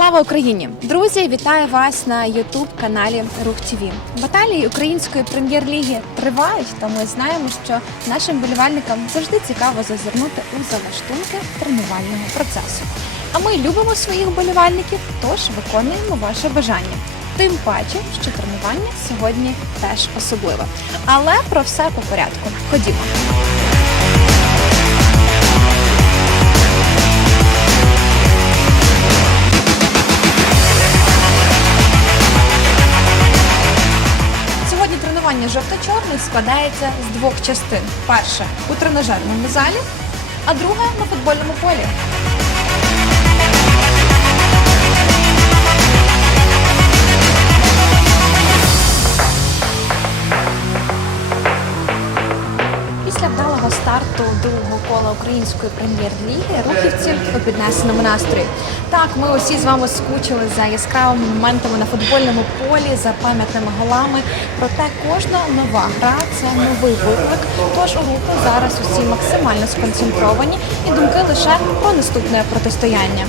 Слава Україні! Друзі, вітаю вас на Ютуб каналі Рух ТВ. Баталії української прем'єр-ліги тривають, та ми знаємо, що нашим болівальникам завжди цікаво зазирнути у залаштунки тренувального процесу. А ми любимо своїх болівальників, тож виконуємо ваше бажання. Тим паче, що тренування сьогодні теж особливе. Але про все по порядку. Ходімо. Складається з двох частин: перше у тренажерному залі, а друге на футбольному полі. Старту другого кола української прем'єр-ліги рухівці у піднесеному настрої. Так, ми усі з вами скучили за яскравими моментами на футбольному полі, за пам'ятними голами. Проте кожна нова гра це новий виклик. Тож у руху зараз усі максимально сконцентровані і думки лише про наступне протистояння.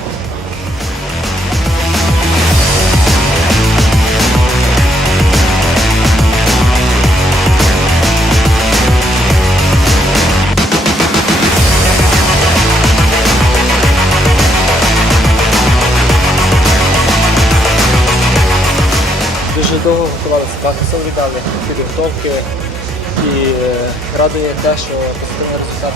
Дуже довго готувалися, сил віддали підготовки і е, радує те, що позитивний результат.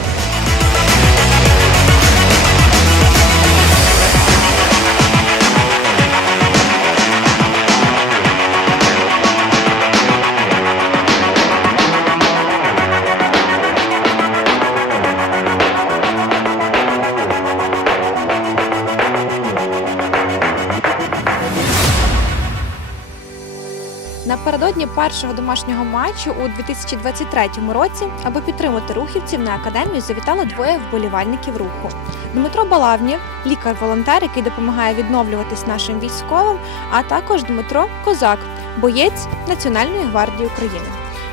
Напередодні першого домашнього матчу у 2023 році, аби підтримати рухівців на академію, завітало двоє вболівальників руху. Дмитро Балавнів, лікар-волонтер, який допомагає відновлюватись нашим військовим, а також Дмитро Козак, боєць Національної гвардії України.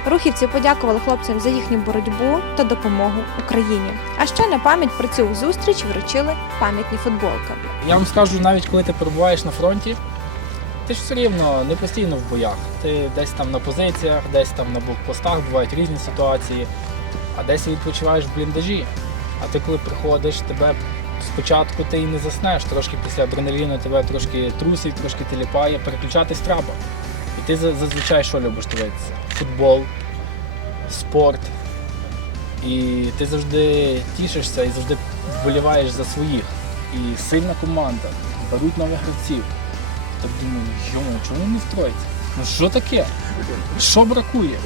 Рухівці подякували хлопцям за їхню боротьбу та допомогу Україні. А ще на пам'ять про цю зустріч вручили пам'ятні футболки. Я вам скажу, навіть коли ти перебуваєш на фронті, ти ж все рівно не постійно в боях. Ти десь там на позиціях, десь там на блокпостах, бувають різні ситуації, а десь відпочиваєш в бліндажі. А ти коли приходиш, тебе спочатку ти і не заснеш, трошки після адреналіну тебе трошки трусить, трошки тіліпає, переключатись треба. І ти зазвичай що любиш дивитися? Футбол, спорт. І ти завжди тішишся і завжди вболіваєш за своїх. І сильна команда, беруть нових гравців. Так думаю, йому, чому не втроїться? Ну що таке? Що бракує?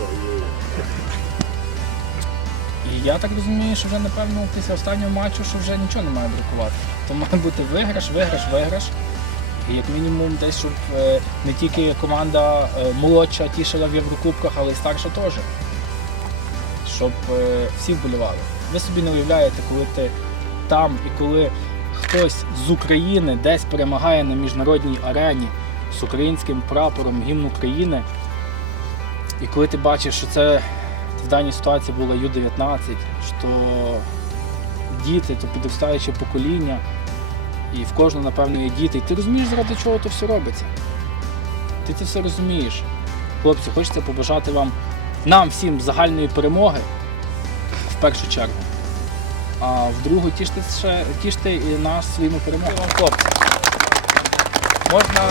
І я так розумію, що вже напевно після останнього матчу, що вже нічого не має бракувати. То має бути виграш, виграш, виграш. І як мінімум десь, щоб е, не тільки команда е, молодша тішила в Єврокубках, але й старша теж. Щоб е, всі вболівали. Ви собі не уявляєте, коли ти там і коли хтось з України десь перемагає на міжнародній арені з українським прапором гімн України. І коли ти бачиш, що це в даній ситуації була Ю-19, що діти, то підростаюче покоління, і в кожного, напевно, є діти, і ти розумієш, заради чого це все робиться. Ти це все розумієш. Хлопці, хочеться побажати вам, нам всім загальної перемоги в першу чергу. А в другу тіште, ще, тіште і нас своїми перемогами. Хлопці. Можна.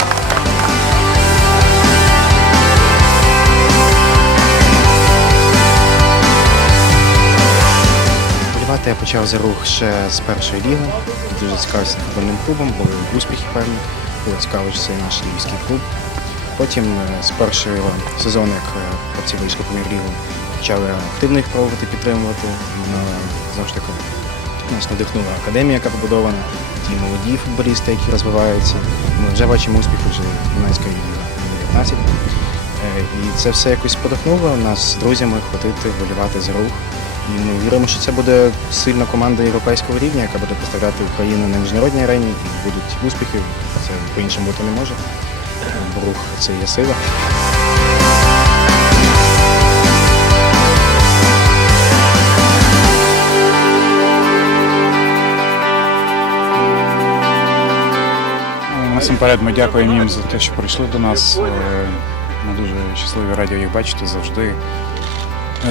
Болівати я почав за рух ще з першої ліги. Дуже цікавився футбольним клубом, були успіхи певні. Було цікаво, що це наш львівський клуб. Потім е, з першого сезону, як е, хлопці вийшли в прем'єр-лігу, почали активно їх пробувати підтримувати. Мене завжди нас надихнула академія, яка побудована, ті молоді футболісти, які розвиваються. Ми вже бачимо успіх вже ліги 19. Е, І це все якось подихнуло нас з друзями ходити, вболівати за рух. І ми віримо, що це буде сильна команда європейського рівня, яка буде представляти Україну на міжнародній арені і будуть успіхи. Це по-іншому бути не може. Рух це є сила. Насамперед ми дякуємо їм за те, що прийшли до нас. Е, Ми дуже щасливі раді їх бачити завжди.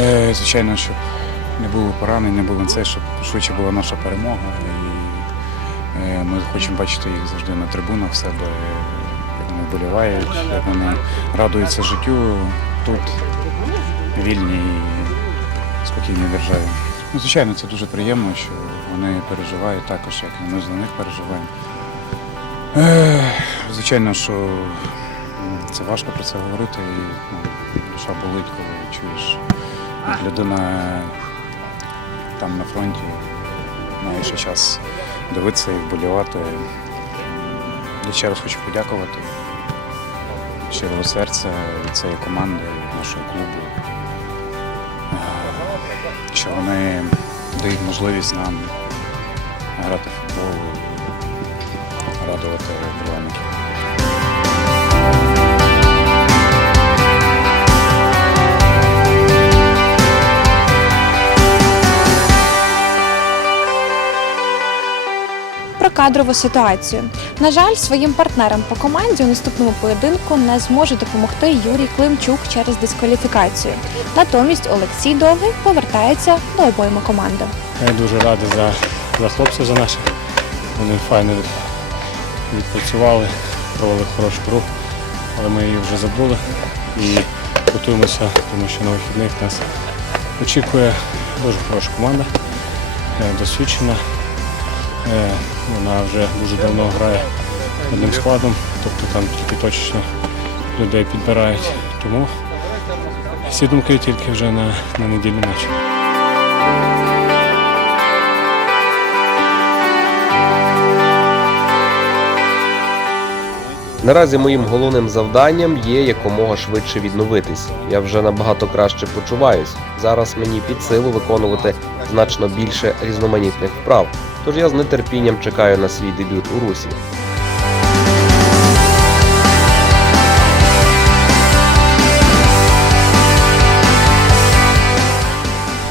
Е, Звичайно, щоб не було поранень, не було це, щоб швидше була наша перемога. І е, ми хочемо бачити їх завжди на трибунах в себе, як вони вболівають, як вони радуються життю тут, вільній і спокійній державі. Ну, звичайно, це дуже приємно, що вони переживають також, як і ми за них переживаємо. Звичайно, що це важко про це говорити, і ну, душа болить, коли чуєш, як людина там на фронті має ще час дивитися і вболівати. Я ще раз хочу подякувати щирого серця від цієї команди, від нашого клубу, е, що вони дають можливість нам грати в футбол, радувати вболівальників. Про кадрову ситуацію. На жаль, своїм партнерам по команді у наступному поєдинку не зможе допомогти Юрій Климчук через дискваліфікацію. Натомість Олексій Довгий повертається до обойми команди. Я дуже радий за, за хлопців за наших. Вони файно відпрацювали, провели хорошу гру, але ми її вже забули і готуємося, тому що на вихідних нас очікує дуже хороша команда, е, досвідчена. Е, Вона вже дуже давно грає одним складом, тобто там тільки точечно людей підбирають. Тому всі думки тільки вже на, на недільний матч. Наразі моїм головним завданням є якомога швидше відновитись. Я вже набагато краще почуваюсь. Зараз мені під силу виконувати значно більше різноманітних вправ. Тож я з нетерпінням чекаю на свій дебют у Русі.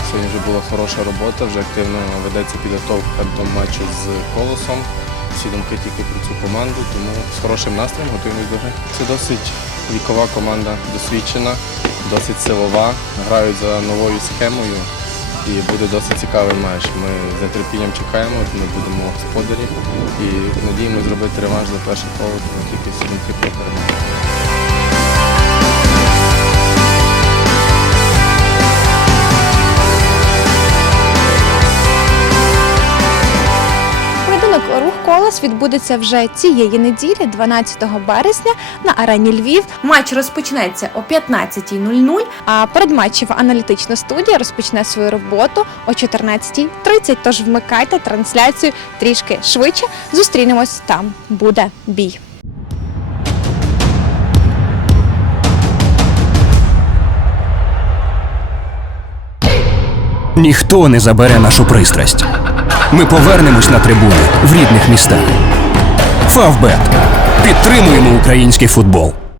Сьогодні вже була хороша робота, вже активно ведеться підготовка до матчу з колосом. Всі думки тільки про цю команду, тому з хорошим настроєм готуємось до гри. Це досить вікова команда, досвідчена, досить силова, грають за новою схемою і буде досить цікавий матч. Ми з нетерпінням чекаємо, ми будемо господарі і надіємося зробити реванш за перше коло, тільки всі думки про перемогу. Рух відбудеться вже цієї неділі, 12 березня, на арені Львів. Матч розпочнеться о 15.00, а передматчева аналітична студія розпочне свою роботу о 14.30. Тож вмикайте трансляцію трішки швидше. Зустрінемось там. Буде бій. Ніхто не забере нашу пристрасть. Ми повернемось на трибуни в рідних містах. Фавбет. Підтримуємо український футбол.